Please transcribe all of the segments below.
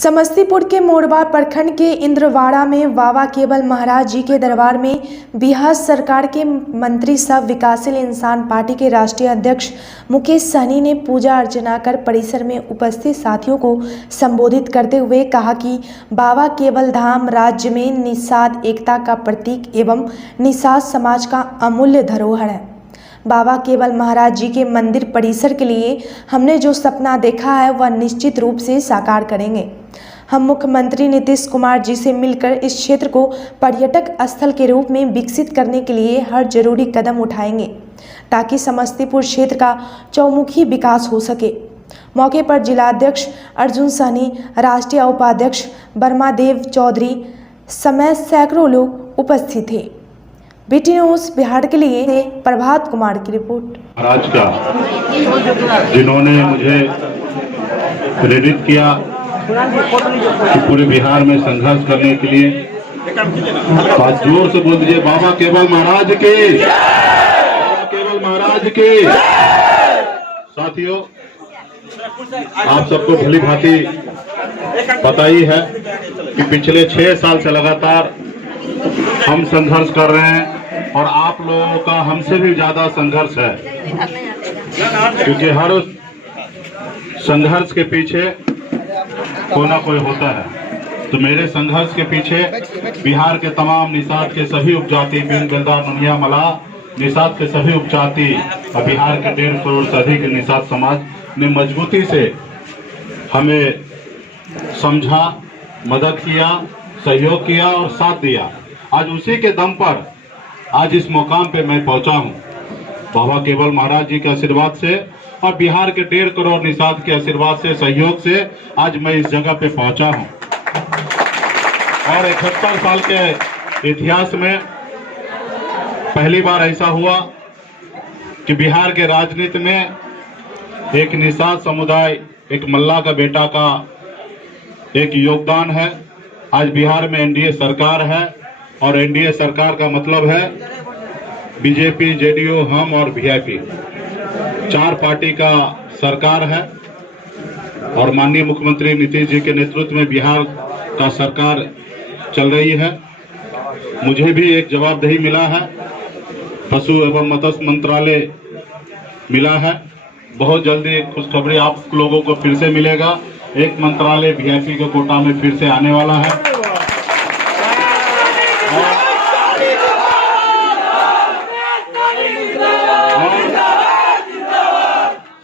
समस्तीपुर के मोरबा प्रखंड के इंद्रवाड़ा में बाबा केवल महाराज जी के दरबार में बिहार सरकार के मंत्री सह विकासशील इंसान पार्टी के राष्ट्रीय अध्यक्ष मुकेश सहनी ने पूजा अर्चना कर परिसर में उपस्थित साथियों को संबोधित करते हुए कहा कि बाबा केवल धाम राज्य में निषाद एकता का प्रतीक एवं निषाद समाज का अमूल्य धरोहर है। बाबा केवल महाराज जी के मंदिर परिसर के लिए हमने जो सपना देखा है वह निश्चित रूप से साकार करेंगे। हम मुख्यमंत्री नीतीश कुमार जी से मिलकर इस क्षेत्र को पर्यटक स्थल के रूप में विकसित करने के लिए हर जरूरी कदम उठाएंगे ताकि समस्तीपुर क्षेत्र का चौमुखी विकास हो सके। मौके पर जिलाध्यक्ष अर्जुन सहनी, राष्ट्रीय उपाध्यक्ष बर्मादेव चौधरी समेत सैकड़ों लोग उपस्थित थे। बीटी न्यूज़ बिहार के लिए प्रभात कुमार की रिपोर्ट। महाराज का जिन्होंने मुझे प्रेरित किया कि पूरे बिहार में संघर्ष करने के लिए, बात जोर से बोल दीजिए, बाबा केवल महाराज के, बाबा केवल महाराज के। साथियों, आप सबको भली भांति पता ही है कि पिछले 6 साल से लगातार हम संघर्ष कर रहे हैं और आप लोगों का हमसे भी ज्यादा संघर्ष है, क्योंकि हर संघर्ष के पीछे कोई ना कोई होता है। तो मेरे संघर्ष के पीछे बिहार के तमाम निषाद के सभी उपजाति, बीन बेलदार, नुनिया, मलाह निषाद के सभी उपजाति और बिहार के 1.5 करोड़ से अधिक निषाद समाज ने मजबूती से हमें समझा, मदद किया, सहयोग किया और साथ दिया। आज उसी के दम पर आज इस मुकाम पे मैं पहुंचा हूं, बाबा केवल महाराज जी के आशीर्वाद से और बिहार के 1.5 करोड़ निषाद के आशीर्वाद से, सहयोग से आज मैं इस जगह पे पहुंचा हूं। और 71 साल के इतिहास में पहली बार ऐसा हुआ कि बिहार के राजनीति में एक निषाद समुदाय, एक मल्लाह का बेटा का एक योगदान है। आज बिहार में एनडीए सरकार है और एनडीए सरकार का मतलब है बीजेपी, जेडीयू, हम और वीआईपी, 4 पार्टी का सरकार है। और माननीय मुख्यमंत्री नीतीश जी के नेतृत्व में बिहार का सरकार चल रही है। मुझे भी एक जवाबदेही मिला है, पशु एवं मत्स्य मंत्रालय मिला है। बहुत जल्दी खुशखबरी आप लोगों को फिर से मिलेगा, एक मंत्रालय वीआईपी के कोटा में फिर से आने वाला है।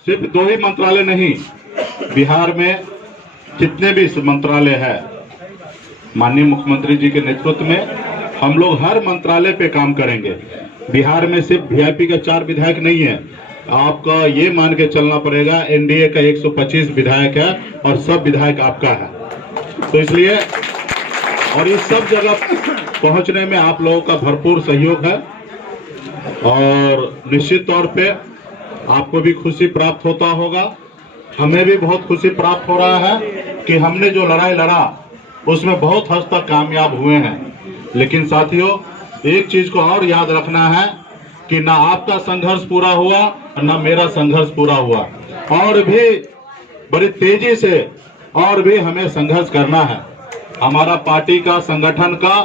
सिर्फ 2 ही मंत्रालय नहीं, बिहार में जितने भी मंत्रालय है, माननीय मुख्यमंत्री जी के नेतृत्व में हम लोग हर मंत्रालय पे काम करेंगे। बिहार में सिर्फ वीआईपी के 4 विधायक नहीं है, आपका ये मान के चलना पड़ेगा एनडीए का 125 विधायक है और सब विधायक आपका है। तो इसलिए और इस सब जगह पहुंचने में आप लोगों का भरपूर सहयोग है और निश्चित तौर पे आपको भी खुशी प्राप्त होता होगा। हमें भी बहुत खुशी प्राप्त हो रहा है कि हमने जो लड़ाई लड़ा उसमें बहुत हद तक कामयाब हुए हैं। लेकिन साथियों, एक चीज को और याद रखना है कि ना आपका संघर्ष पूरा हुआ और ना मेरा संघर्ष पूरा हुआ, और भी बड़ी तेजी से और भी हमें संघर्ष करना है। हमारा पार्टी का, संगठन का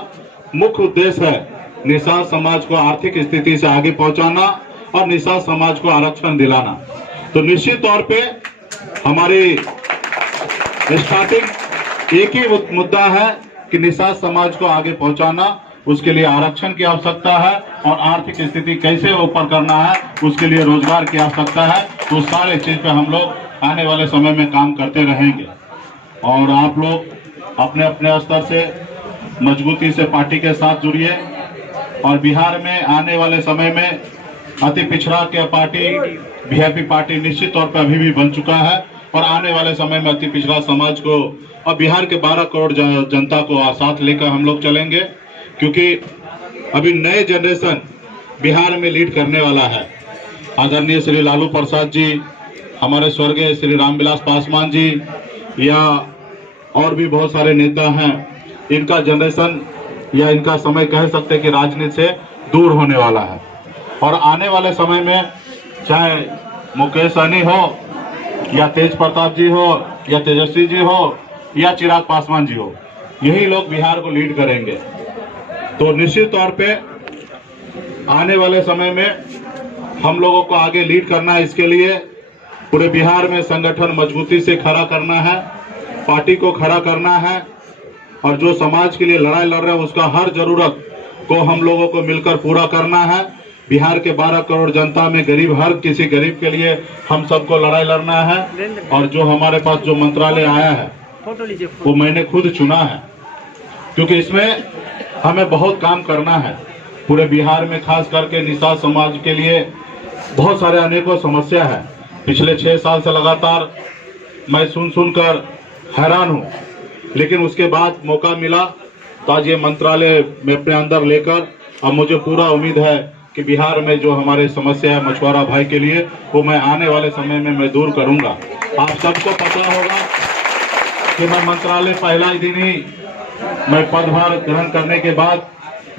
मुख्य उद्देश्य है निषाद समाज को आर्थिक स्थिति से आगे पहुंचाना और निषाद समाज को आरक्षण दिलाना। तो निश्चित तौर पे हमारी स्टार्टिंग एक ही मुद्दा है कि निषाद समाज को आगे पहुंचाना, उसके लिए आरक्षण की आवश्यकता है और आर्थिक स्थिति कैसे ऊपर करना है, उसके लिए रोजगार की आवश्यकता है। तो सारे चीज पे हम लोग आने वाले समय में काम करते रहेंगे और आप लोग अपने अपने स्तर से मजबूती से पार्टी के साथ जुड़िए। और बिहार में आने वाले समय में अति पिछड़ा के पार्टी वीआईपी पार्टी निश्चित तौर पर अभी भी बन चुका है और आने वाले समय में अति पिछड़ा समाज को और बिहार के 12 करोड़ जनता को साथ लेकर हम लोग चलेंगे, क्योंकि अभी नए जनरेशन बिहार में लीड करने वाला है। आदरणीय श्री लालू प्रसाद जी, हमारे स्वर्गीय श्री रामविलास पासवान जी या और भी बहुत सारे नेता हैं, इनका जनरेशन या इनका समय कह सकते हैं कि राजनीति से दूर होने वाला है। और आने वाले समय में चाहे मुकेश सहनी हो या तेज प्रताप जी हो या तेजस्वी जी हो या चिराग पासवान जी हो, यही लोग बिहार को लीड करेंगे। तो निश्चित तौर पे आने वाले समय में हम लोगों को आगे लीड करना है। इसके लिए पूरे बिहार में संगठन मजबूती से खड़ा करना है, पार्टी को खड़ा करना है, और जो समाज के लिए लड़ाई लड़ रहे हैं उसका हर जरूरत को हम लोगों को मिलकर पूरा करना है। बिहार के 12 करोड़ जनता में गरीब, हर किसी गरीब के लिए हम सबको लड़ाई लड़ना है। और जो हमारे पास जो मंत्रालय आया है वो मैंने खुद चुना है, क्योंकि इसमें हमें बहुत काम करना है। पूरे बिहार में खास करके निषाद समाज के लिए बहुत सारे अनेकों समस्या है। पिछले 6 साल से लगातार मैं सुनकर हैरान हूँ, लेकिन उसके बाद मौका मिला तो आज ये मंत्रालय में अपने अंदर लेकर अब मुझे पूरा उम्मीद है कि बिहार में जो हमारे समस्या है मछुआरा भाई के लिए, वो मैं आने वाले समय में मैं दूर करूंगा। आप सबको पता होगा कि मैं मंत्रालय पहला ही दिन ही मैं पदभार ग्रहण करने के बाद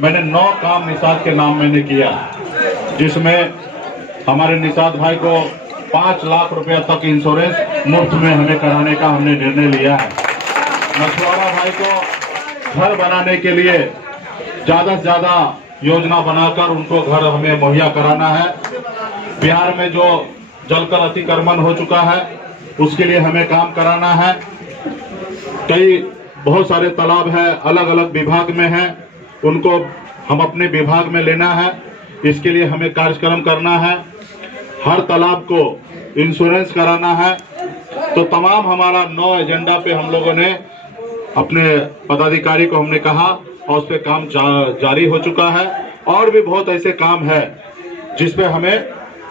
मैंने 9 काम निषाद के नाम मैंने किया, जिसमें हमारे निषाद भाई को 5 लाख रुपया तक इंश्योरेंस मुफ्त में हमें कराने का हमने निर्णय लिया है। मछुआरा भाई को घर बनाने के लिए ज्यादा से ज्यादा योजना बनाकर उनको घर हमें मुहैया कराना है। बिहार में जो जलकर अतिक्रमण हो चुका है उसके लिए हमें काम कराना है। बहुत सारे तालाब है, अलग अलग विभाग में हैं, उनको हम अपने विभाग में लेना है। इसके लिए हमें कार्यक्रम करना है। हर तालाब को इंश्योरेंस कराना है। तो तमाम हमारा 9 एजेंडा पे हम लोगों ने अपने पदाधिकारी को हमने कहा और उस पर काम जारी हो चुका है। और भी बहुत ऐसे काम है जिस पे हमें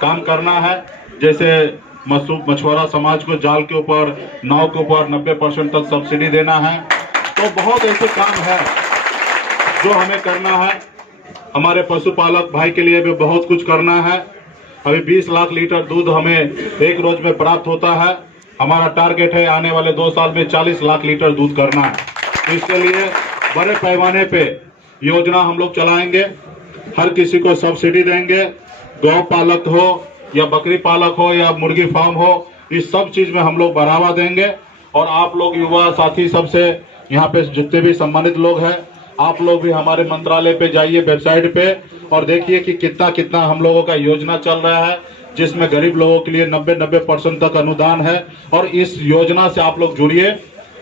काम करना है, जैसे मछुआरा समाज को जाल के ऊपर, नाव के ऊपर 90% तक सब्सिडी देना है। तो बहुत ऐसे काम है जो हमें करना है। हमारे पशुपालक भाई के लिए भी बहुत कुछ करना है। अभी 20 लाख लीटर दूध हमें एक रोज में प्राप्त होता है। हमारा टारगेट है आने वाले 2 साल में 40 लाख लीटर दूध करना है। इसके लिए बड़े पैमाने पे योजना हम लोग चलाएंगे। हर किसी को सब्सिडी देंगे। गौ पालक हो या बकरी पालक हो या मुर्गी फार्म हो, इस सब चीज में हम लोग बढ़ावा देंगे। और आप लोग युवा साथी सबसे यहाँ पे जितने भी सम्मानित लोग हैं, आप लोग भी हमारे मंत्रालय पे जाइए, वेबसाइट पे, और देखिए कि कितना कितना हम लोगों का योजना चल रहा है, जिसमें गरीब लोगों के लिए 90% तक अनुदान है। और इस योजना से आप लोग जुड़िए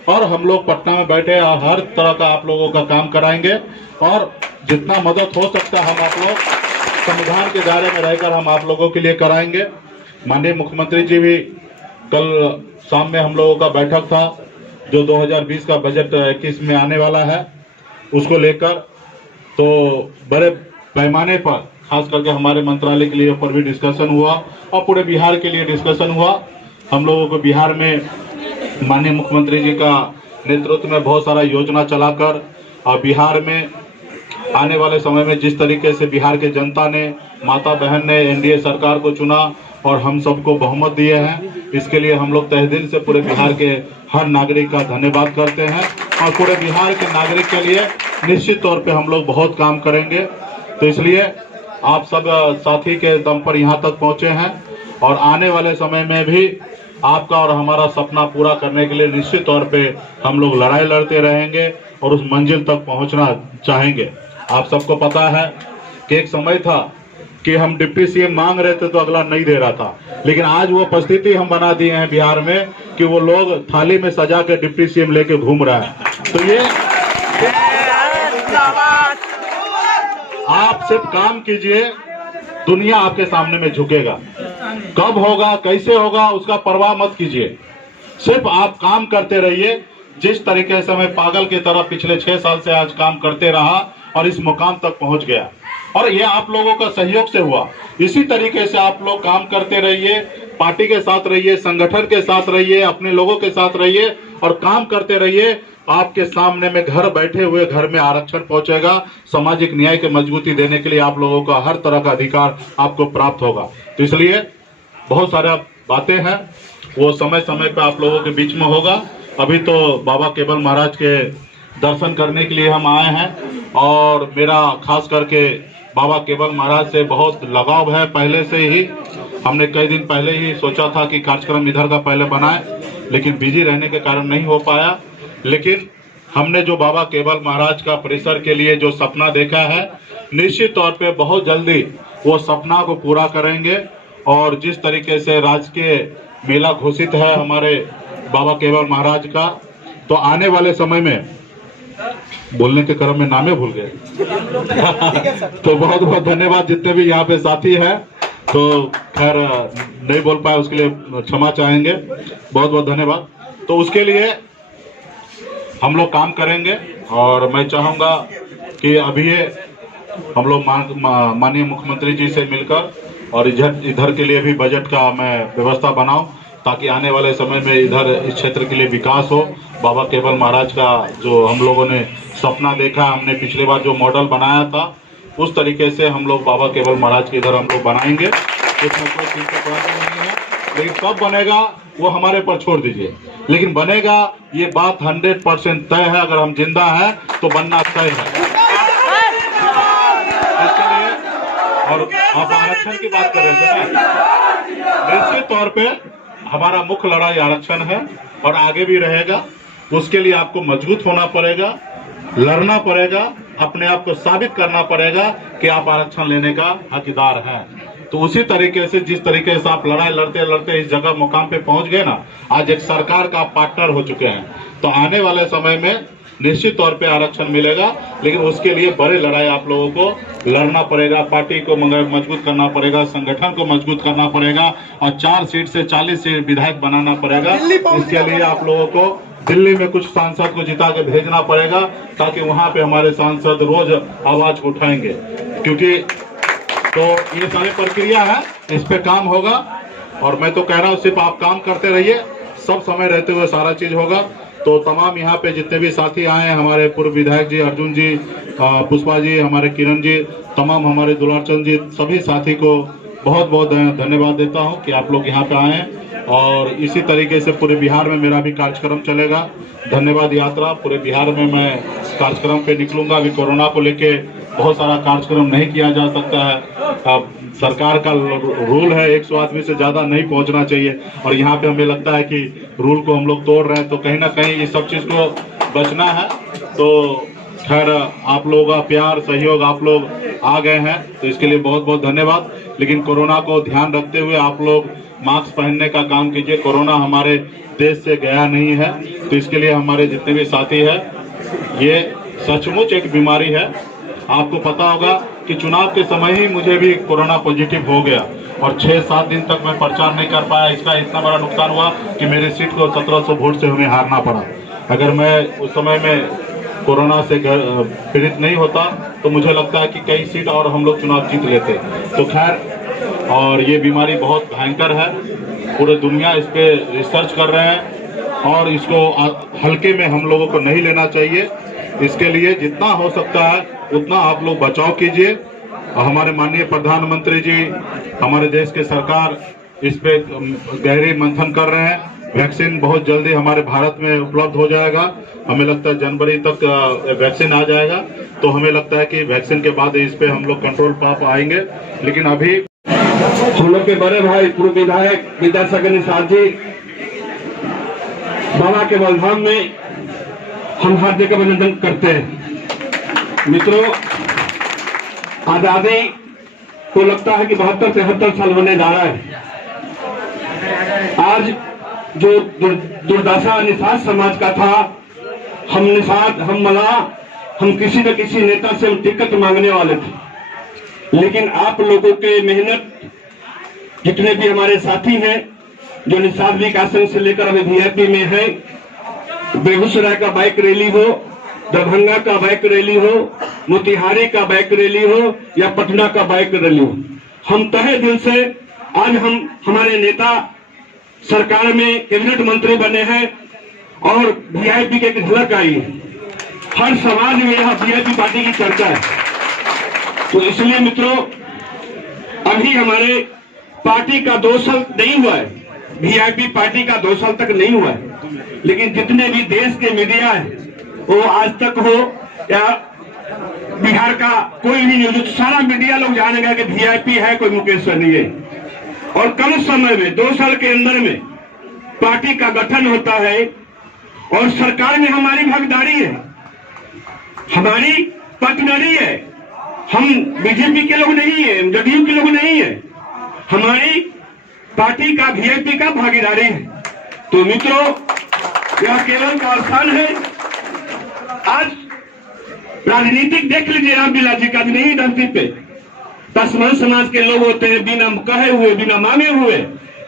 और हम लोग पटना में बैठे हर तरह का आप लोगों का काम कराएंगे। और जितना मदद हो सकता है हम आप लोग संविधान के दायरे में रहकर हम आप लोगों के लिए कराएंगे। माननीय मुख्यमंत्री जी भी कल शाम में हम लोगों का बैठक था, जो 2020 का बजट 21 में आने वाला है, उसको लेकर तो बड़े पैमाने पर खास करके हमारे मंत्रालय के लिए ऊपर भी डिस्कशन हुआ और पूरे बिहार के लिए डिस्कशन हुआ। हम लोगों को बिहार में माननीय मुख्यमंत्री जी का नेतृत्व में बहुत सारा योजना चलाकर और बिहार में आने वाले समय में जिस तरीके से बिहार के जनता ने, माता बहन ने एनडीए सरकार को चुना और हम सबको बहुमत दिए हैं, इसके लिए हम लोग तहे दिल से पूरे बिहार के हर नागरिक का धन्यवाद करते हैं। और पूरे बिहार के नागरिक के लिए निश्चित तौर पे हम लोग बहुत काम करेंगे। तो इसलिए आप सब साथी के दम पर यहाँ तक पहुँचे हैं और आने वाले समय में भी आपका और हमारा सपना पूरा करने के लिए निश्चित तौर पे हम लोग लड़ाई लड़ते रहेंगे और उस मंजिल तक पहुँचना चाहेंगे। आप सबको पता है कि एक समय था कि हम डिप्टी सीएम मांग रहे थे तो अगला नहीं दे रहा था, लेकिन आज वो परिस्थिति हम बना दिए हैं बिहार में कि वो लोग थाली में सजा के डिप्टी सीएम लेके घूम रहा है। तो ये आप सिर्फ काम कीजिए, दुनिया आपके सामने में झुकेगा। कब होगा, कैसे होगा, उसका परवाह मत कीजिए, सिर्फ आप काम करते रहिए। जिस तरीके से मैं पागल की तरह पिछले 6 साल से आज काम करते रहा और इस मुकाम तक पहुंच गया, और ये आप लोगों का सहयोग से हुआ। इसी तरीके से आप लोग काम करते रहिए, पार्टी के साथ रहिए, संगठन के साथ रहिए, अपने लोगों के साथ रहिए और काम करते रहिए। आपके सामने में घर बैठे हुए घर में आरक्षण पहुंचेगा। सामाजिक न्याय की मजबूती देने के लिए आप लोगों का हर तरह का अधिकार आपको प्राप्त होगा। तो इसलिए बहुत सारा बातें हैं, वो समय समय पे आप लोगों के बीच में होगा। अभी तो बाबा केवल महाराज के दर्शन करने के लिए हम आए हैं और मेरा खास करके बाबा केवल महाराज से बहुत लगाव है। पहले से ही हमने कई दिन पहले ही सोचा था कि कार्यक्रम इधर का पहले बनाए, लेकिन बिजी रहने के कारण नहीं हो पाया। लेकिन हमने जो बाबा केवल महाराज का परिसर के लिए जो सपना देखा है, निश्चित तौर पे बहुत जल्दी वो सपना को पूरा करेंगे। और जिस तरीके से राजकीय मेला घोषित है हमारे बाबा केवल महाराज का, तो आने वाले समय में बोलने के क्रम में नामे भूल गए तो बहुत बहुत धन्यवाद जितने भी यहाँ पे साथी हैं। तो खैर नहीं बोल पाए उसके लिए क्षमा चाहेंगे, बहुत बहुत धन्यवाद। तो उसके लिए हम लोग काम करेंगे और मैं चाहूँगा कि अभी हम लोग माननीय मुख्यमंत्री जी से मिलकर और इधर के लिए भी बजट का मैं व्यवस्था बनाऊं, ताकि आने वाले समय में इधर इस क्षेत्र के लिए विकास हो। बाबा केवल महाराज का जो हम लोगों ने सपना देखा, हमने पिछले बार जो मॉडल बनाया था, उस तरीके से हम लोग बाबा केवल महाराज के इधर हम लोग बनाएंगे। इसमें कोई चीज का प्रश्न नहीं है, लेकिन कब बनेगा वो हमारे पर छोड़ दीजिए, लेकिन बनेगा ये बात 100% तय है। अगर हम जिंदा हैं तो बनना तय है। इसके लिए और आप आरक्षण की बात कर रहे थे ना, निश्चित तौर पे हमारा मुख्य लड़ाई आरक्षण है और आगे भी रहेगा। उसके लिए आपको मजबूत होना पड़ेगा, लड़ना पड़ेगा, अपने आप को साबित करना पड़ेगा कि आप आरक्षण लेने का हकदार हैं। तो उसी तरीके से जिस तरीके से आप लड़ाई लड़ते लड़ते इस जगह मुकाम पे पहुंच गए ना, आज एक सरकार का आप पार्टनर हो चुके हैं। तो आने वाले समय में निश्चित तौर पे आरक्षण मिलेगा, लेकिन उसके लिए बड़ी लड़ाई आप लोगों को लड़ना पड़ेगा। पार्टी को मजबूत करना पड़ेगा, संगठन को मजबूत करना पड़ेगा और 4 सीट से 40 सीट विधायक बनाना पड़ेगा। इसके लिए आप लोगों को दिल्ली में कुछ सांसद को जिता के भेजना पड़ेगा, ताकि वहां पे हमारे सांसद रोज आवाज उठाएंगे। क्योंकि तो ये सारी प्रक्रिया है, इस पे काम होगा। और मैं तो कह रहा हूँ सिर्फ आप काम करते रहिए, सब समय रहते हुए सारा चीज होगा। तो तमाम यहाँ पे जितने भी साथी आए हैं, हमारे पूर्व विधायक जी, अर्जुन जी, पुष्पा जी, हमारे किरण जी, तमाम हमारे दुलारचंद जी, सभी साथी को बहुत बहुत धन्यवाद देता हूँ कि आप लोग यहाँ पे आए हैं। और इसी तरीके से पूरे बिहार में मेरा भी कार्यक्रम चलेगा, धन्यवाद यात्रा। पूरे बिहार में मैं कार्यक्रम पे निकलूंगा। अभी कोरोना को लेके बहुत सारा कार्यक्रम नहीं किया जा सकता है। अब सरकार का रूल है 100 आदमी से ज्यादा नहीं पहुंचना चाहिए, और यहाँ पे हमें लगता है कि रूल को हम लोग तोड़ रहे हैं। तो कहीं ना कहीं ये सब चीज को बचना है। तो खैर आप लोगों का प्यार सहयोग, आप लोग आ गए हैं तो इसके लिए बहुत बहुत धन्यवाद। लेकिन कोरोना को ध्यान रखते हुए आप लोग मास्क पहनने का काम कीजिए। कोरोना हमारे देश से गया नहीं है, तो इसके लिए हमारे जितने भी साथी हैं, ये सचमुच एक बीमारी है। आपको पता होगा कि चुनाव के समय ही मुझे भी कोरोना पॉजिटिव हो गया और 6-7 दिन तक मैं प्रचार नहीं कर पाया। इसका इतना बड़ा नुकसान हुआ कि मेरी सीट को 1700 वोट से हमें हारना पड़ा। अगर मैं उस समय में कोरोना से पीड़ित नहीं होता तो मुझे लगता है कि कई सीट और हम लोग चुनाव जीत लेते। तो खैर, और ये बीमारी बहुत भयंकर है, पूरे दुनिया इस पे रिसर्च कर रहे हैं और इसको हल्के में हम लोगों को नहीं लेना चाहिए। इसके लिए जितना हो सकता है उतना आप लोग बचाव कीजिए। हमारे माननीय प्रधानमंत्री जी, हमारे देश के सरकार इस पे गहरी मंथन कर रहे हैं। वैक्सीन बहुत जल्दी हमारे भारत में उपलब्ध हो जाएगा। हमें लगता है जनवरी तक वैक्सीन आ जाएगा। तो हमें लगता है कि वैक्सीन के बाद इस पे हम लोग कंट्रोल पा पाएंगे। लेकिन अभी हम लोग के बड़े भाई पूर्व विधायक विद्यासागर निषाद जी, बाबा के बलधाम में हम हार्दिक अभिनंदन करते हैं। मित्रों, आजादी को लगता है कि 72-73 साल होने जा रहा है। आज जो दुर्दशा निषाद समाज का था, हम निषाद, हम मल्लाह, हम किसी न किसी नेता से हम टिकट मांगने वाले थे। लेकिन आप लोगों के मेहनत, जितने भी हमारे साथी हैं जो निषाद विकास संघ से लेकर अभी VIP में है, बेगूसराय का बाइक रैली हो, दरभंगा का बाइक रैली हो, मोतिहारी का बाइक रैली हो या पटना का बाइक रैली हो, हम तहे दिल से आज हम हमारे नेता सरकार में कैबिनेट मंत्री बने हैं और VIP की एक झलक आई है। हर समाज में यह VIP पार्टी की चर्चा है। तो इसलिए मित्रों, अभी हमारे पार्टी का 2 साल नहीं हुआ है, VIP पार्टी का 2 साल तक नहीं हुआ है। लेकिन जितने भी देश के मीडिया है, वो आज तक हो या बिहार का कोई भी न्यूज, सारा मीडिया लोग जानेगा कि VIP है कोई मुकेश सहनी है। और कम समय में 2 साल के अंदर में पार्टी का गठन होता है और सरकार में हमारी भागीदारी है, हमारी पार्टनरी है। हम बीजेपी के लोग नहीं है, जदयू के लोग नहीं है, हमारी पार्टी का वीआईपी का भागीदारी है। तो मित्रों, यह केवल का स्थान है। आज राजनीतिक देख लीजिए रामलीला जी का नहीं धरती पे पासवान समाज के लोग होते हैं, बिना कहे हुए बिना मांगे हुए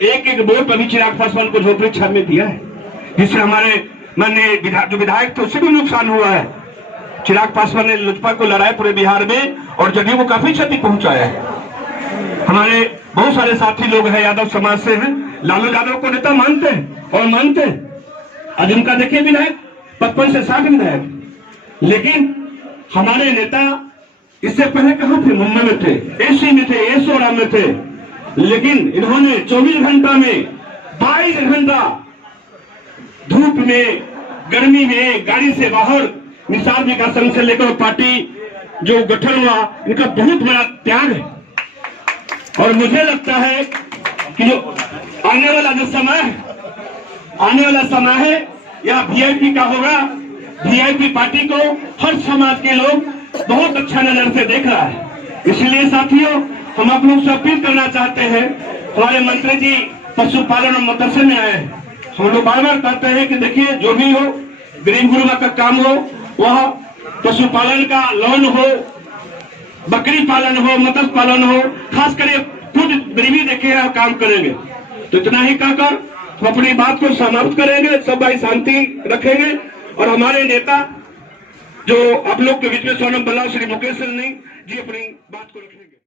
एक एक वोट अभी चिराग पासवान को झोपड़ी छाप में दिया है, जिससे हमारे माननीय जो विधायक थे उससे भी नुकसान हुआ है। चिराग पासवान ने लोजपा को लड़ाया पूरे बिहार में और जदयू को काफी क्षति पहुंचाया है। हमारे बहुत सारे साथी लोग हैं, यादव समाज से हैं, लालू यादव को नेता मानते हैं और मानते हैं। आज उनका देखिए विधायक 55 से 60 विधायक, लेकिन हमारे नेता इससे पहले कहां थे? मुंबई में थे, एसी में थे, एसोरा में थे, लेकिन इन्होंने 24 घंटा में 22 घंटा धूप में गर्मी में गाड़ी से बाहर निषाद विकास संघ से लेकर पार्टी जो गठन हुआ, इनका बहुत बड़ा त्याग है। और मुझे लगता है कि जो आने वाला समय है यह वीआईपी का होगा। वीआईपी पार्टी को हर समाज के लोग बहुत अच्छा नजर से देख रहा है। इसलिए साथियों, हम आप लोग से अपील करना चाहते हैं, हमारे मंत्री जी पशुपालन और मत्स्य में आए हैं, हम लोग बार बार कहते हैं कि देखिए जो भी हो, गरीब गुरुबा का काम हो, वह पशुपालन का लोन हो, बकरी पालन हो, मत्स्य पालन हो, खास कर खुद गरीबी देखे और काम करेंगे। तो इतना ही कहकर हम अपनी बात को समाप्त करेंगे, सब भाई शांति रखेंगे और हमारे नेता जो आप लोग के बीच में सोनम बल्लाव श्री मुकेश सिंह जी अपनी बात को रखेंगे।